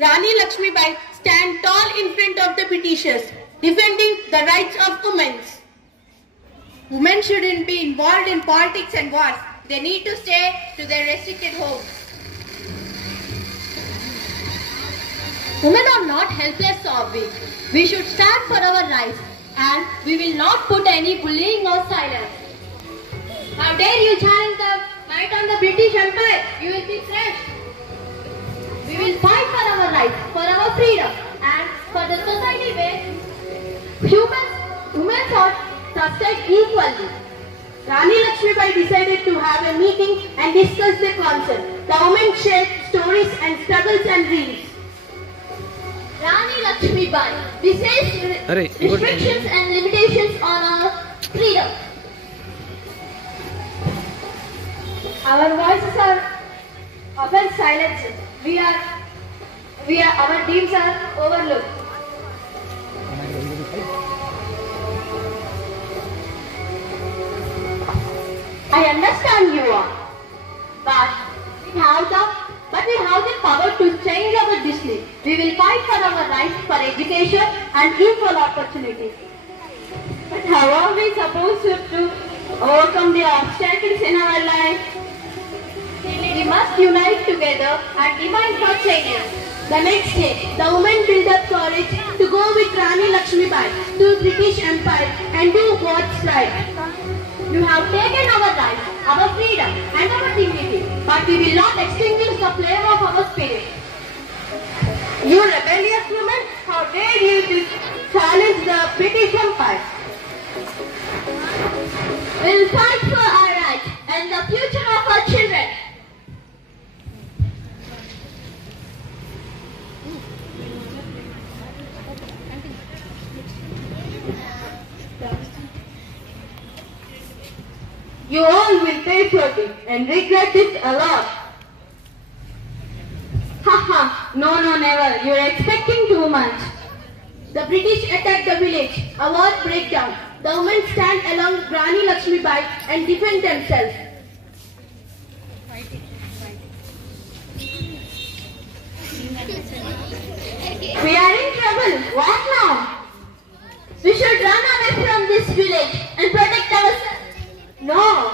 Rani Lakshmibai stand tall in front of the Britishers, defending the rights of women. Women shouldn't be involved in politics and wars. They need to stay to their restricted homes. Women are not helpless or weak. We should stand for our rights and we will not put any bullying or silence. How dare you challenge the might on the British Empire? You will be crushed. We will fight for our rights, for our freedom and for the society where women are trusted equally. Rani Lakshmibai decided to have a meeting and discuss the concept. The women shared stories and struggles and dreams. Rani Lakshmibai, we face restrictions and limitations on our freedom. Our voices are often silenced. Our dreams are overlooked. I understand you all, but we have the power to change our destiny. We will fight for our rights for education and equal opportunities. But how are we supposed to overcome the obstacles in our life? We must unite together and demand for changes. The next day, the women built up courage to go with Rani Lakshmibai to British Empire and do what's right. You have taken our rights, our freedom and our dignity, but we will not extinguish the flame of our spirit. You rebellious women, how dare you to challenge the British Empire? We will fight for our rights and the future of our children. You all will pay for it and regret it a lot. Haha, no, never. You are expecting too much. The British attack the village. A war breaks down. The women stand along Rani Lakshmibai and defend themselves. We are in trouble. What now? We should run away from this village and protect ourselves. No.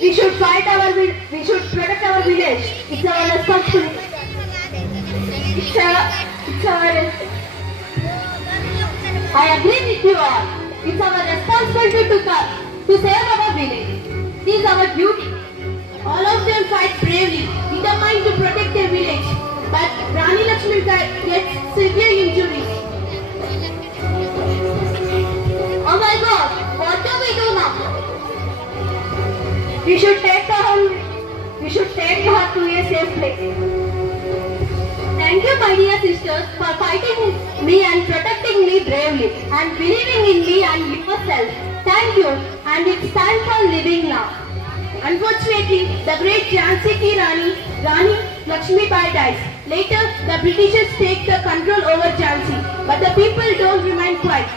We should protect our village. It's our responsibility. I agree with you all. It's our responsibility to save our village. It is our duty. All of them fight bravely, determined to protect their village. But Rani Lakshmibai gets severe injuries. Oh my God! What do we do now? We should take her to a safe place. Thank you, my dear sisters, for fighting me and protecting me bravely and believing in me and yourself. Thank you, and it's time for living now. Unfortunately, the great Jhansi Ki Rani Lakshmibai dies. Later, the Britishers take the control over Jhansi, but the people don't remain quiet.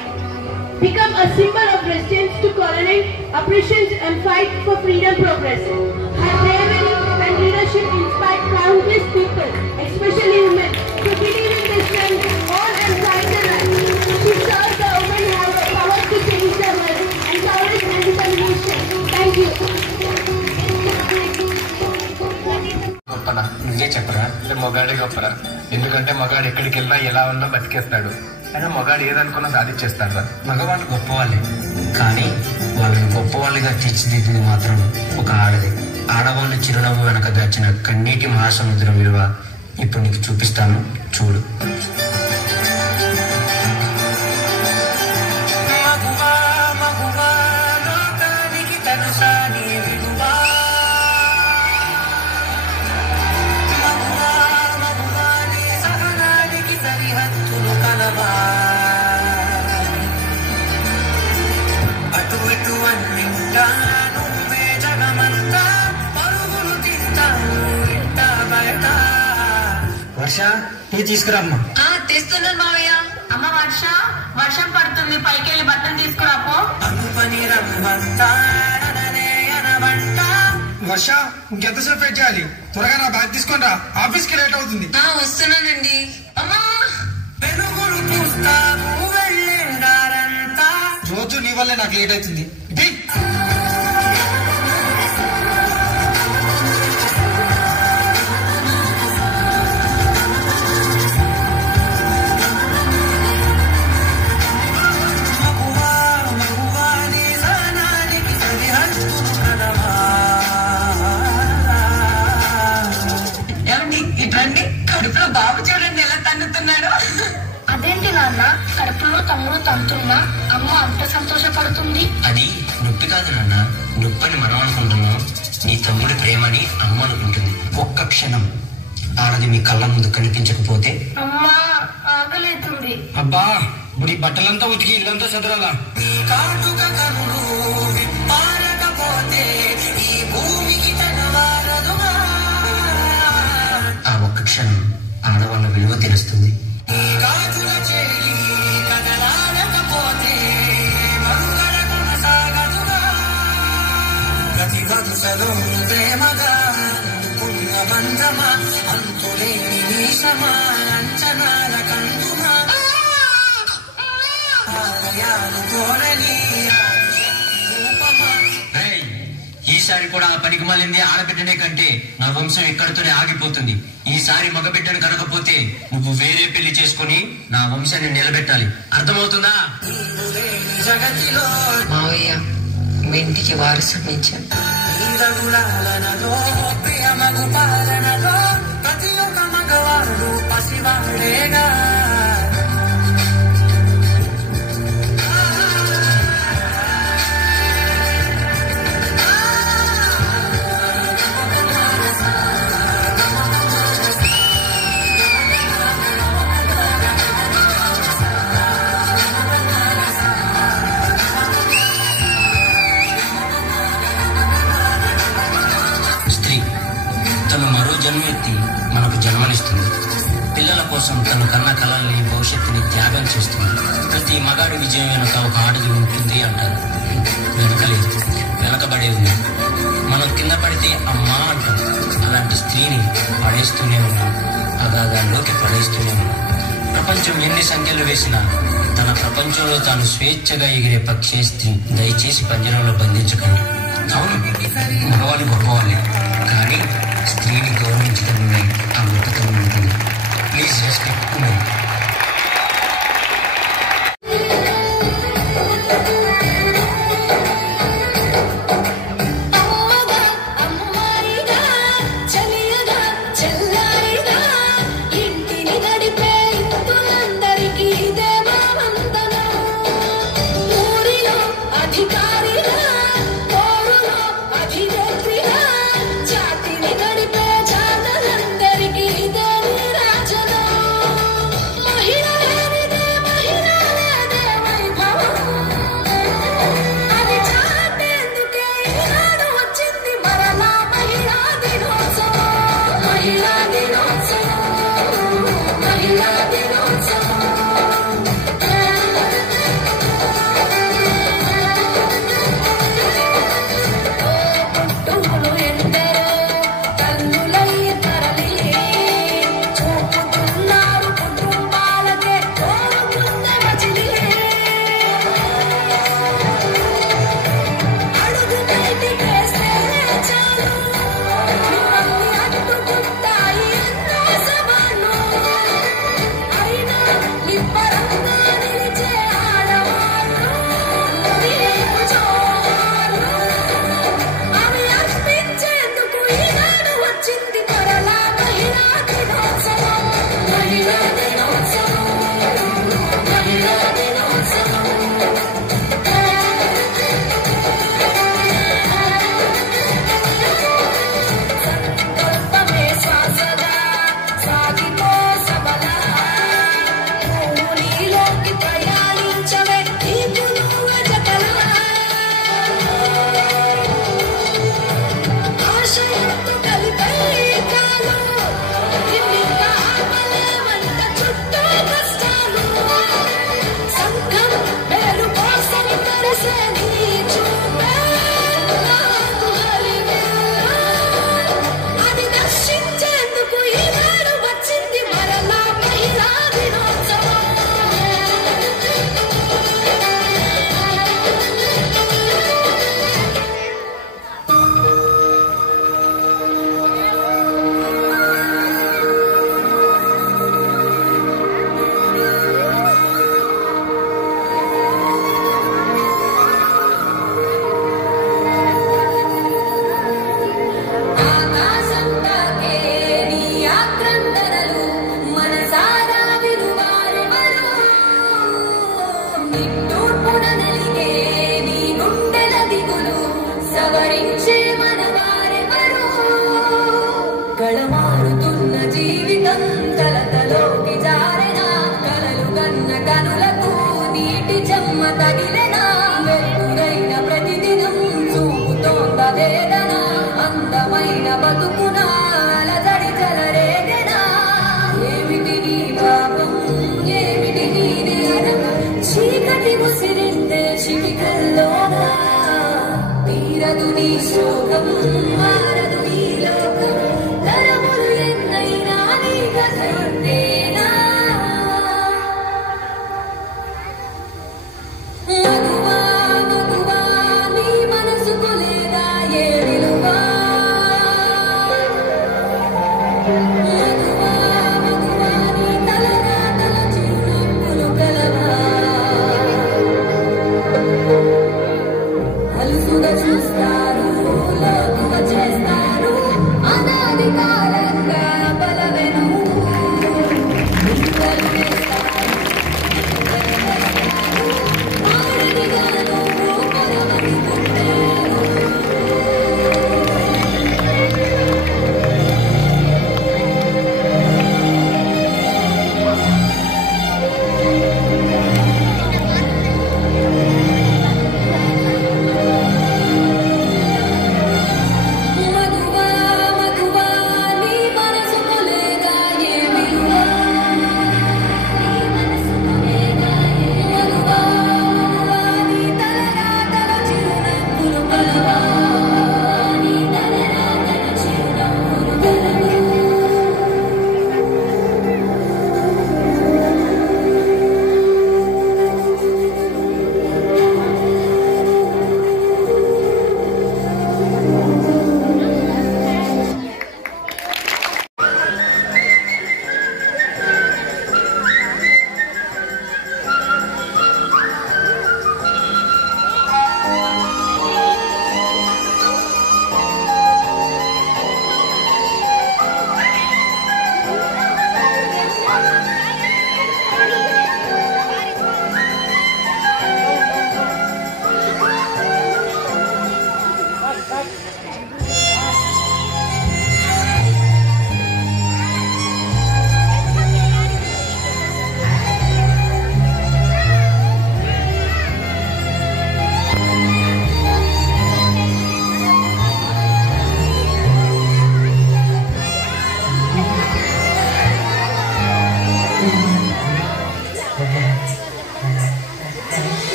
Become a symbol of resistance to colonial oppressions and fight for freedom progress. Her bravery and leadership inspired countless people, especially women, to believe in this strength on and fight the right. She served the women have the power to change the world and courage and determination. Thank you. నువ్వే చెప్పరా మగాడే గొప్పరా ఎందుకంటే మగాడు ఎక్కడికి వెళ్ళినా ఎలా ఉన్నా బతికేస్తాడు అయినా మగాడు ఏదనుకున్నా సాధించేస్తాడు మగవాళ్ళు గొప్పవాళ్ళే కానీ వాళ్ళని గొప్పవాళ్ళుగా తీర్చిదిద్దింది మాత్రం ఒక ఆడది ఆడవాళ్ళు చిరునవ్వు వెనక దాచిన కన్నీటి మహాసముద్రం విలువ ఇప్పుడు నీకు చూపిస్తాను చూడు వర్ష టీ తీసుకురామ్మా తెస్తున్నాను మావయ్య అమ్మ వర్షం పడుతుంది పైకి వెళ్ళి బట్టలు తీసుకురాపో వర్ష ఇంకెంతసేపు వెయిట్ చేయాలి? త్వరగా నా బ్యాగ్ తీసుకొని రా, ఆఫీస్కి లేట్ అవుతుంది. వస్తున్నానండి. రోజు నీ వల్లే నాకు లేట్ అవుతుంది. ఇట్రండి, కడుపులో బాబు చూడండి ఎలా తన్నుతున్నాడు. అదేంటి నాన్న, కడుపులో తమ్ముడు తంతున్నా అమ్మ అంత సంతోషపడుతుంది? అది నొప్పి కాదు నాన్న, నొప్పని మనం అనుకుంటున్నాం, నీ తమ్ముడి ప్రేమని అమ్మ అనుకుంటుంది. ఒక్క క్షణం ఆడది మీ కళ్ళ ముందు కనిపించకపోతే అమ్మా ఆకలేతుంది. అబ్బా ఇప్పుడు ఈ బట్టలంతా ఉతికి ఇల్లంతా చదరాలా? ఆ ఒక్క క్షణం ఆడవాళ్ళ విలువ తెలుస్తుంది. ఈసారి కూడా ఆ పనికి మాలింది ఆడబిడ్డనే కంటే నా వంశం ఇక్కడితోనే ఆగిపోతుంది. ఈసారి మగబిడ్డను కనకపోతే నువ్వు వేరే పెళ్లి చేసుకుని నా వంశాన్ని నిలబెట్టాలి, అర్థమవుతుందా? మావయ్య మీ ఇంటికి వారసుని ఇచ్చాను. ప్రతి ఒక్క మగవాడు పసివాడేగా. జన్మెత్తి మనకు జన్మనిస్తుంది. పిల్లల కోసం తన కన్న కళల్ని, భవిష్యత్తుని త్యాగం చేస్తుంది. ప్రతి మగాడి విజయం వెనుక ఒక ఆడది ఉంటుంది అంటారు. వెనకలేదు, వెనకబడే ఉంది. మనం కింద పడితే అమ్మా అంటాం. అలాంటి స్త్రీని పడేస్తూనే ఉన్నాం, అగాధాల్లోకి పడేస్తూనే ఉన్నాం. ప్రపంచం ఎన్ని సంఖ్యలు వేసినా తన ప్రపంచంలో తాను స్వేచ్ఛగా ఎగిరే పక్షే స్త్రీ. దయచేసి పంజరంలో బంధించకండి. అవును, మగవాళ్ళు గొప్పవాళ్ళే, కానీ స్త్రీని గౌరవించడంలోనే ఆ గొప్పతనం ఉంటుంది. ప్లీజ్ రెస్పెక్ట్ మీ.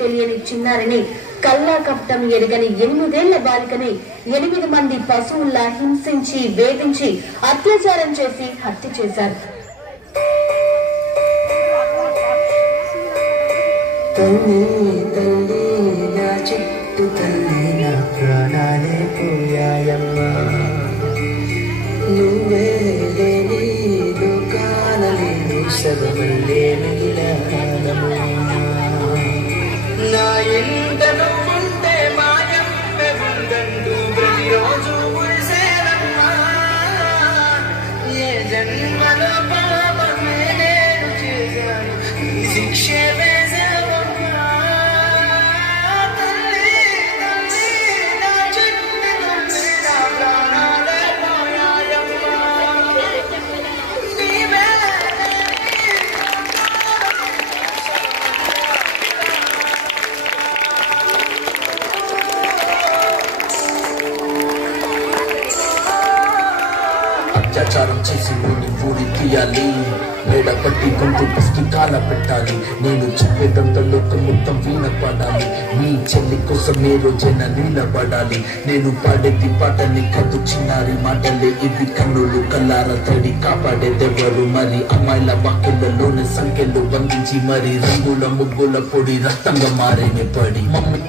తెలియని చిన్నారిని కల్లా కపటం ఎరగని 8 ఏళ్ల బాలికని 8 మంది పశువుల్లా హింసించి వేధించి అత్యాచారం చేసి హత్య చేశారు. నా ఇంటను ఉంటే మాయం ఉందంటూ ప్రతిరోజు మురిసేరమ్మా. ఏ జన్మలో పాపమే నేను చేశాను ఈ శిక్షే వేసావమ్మా. తల్లి తల్లి నా చిట్టి తల్లి నా ప్రాణాలే పోయాయమ్మా. నీవే అత్యాచారం చేసి ఊరి తీయాలి, మేడ పట్టి గొంతు పిసికి కాల పెట్టాలి. నేను చెప్పేదంతా లోకం మొత్తం వినపడాలి. మీ చెల్లి కోసం ఏ రోజైనా నిలబడాలి. నేను పాడేది పాటని కదు చిన్నారి మాటలే ఇవి. కన్నులు కల్లార తడి కాపాడేదెవరు మరి? అమ్మాయిల వాక్యలలోని సంఖ్యలు బంధించి మరి రంగుల ముగ్గుల పొడి రక్తంగా మారేనే పడి మమ్మీ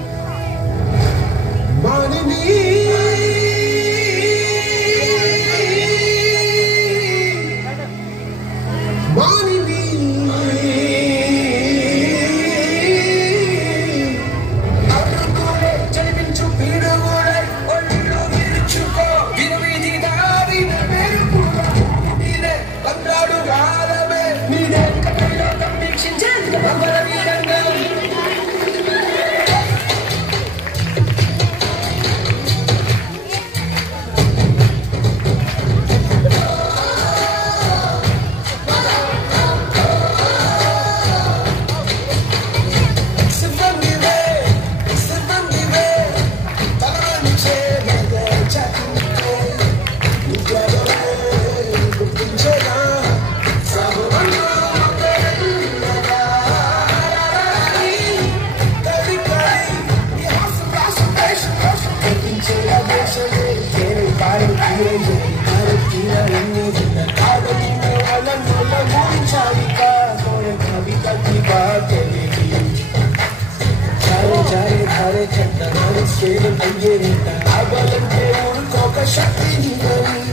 స్కేల్ అయ్యేంత కావాలంటే ఊరుకోక శక్తి నీదని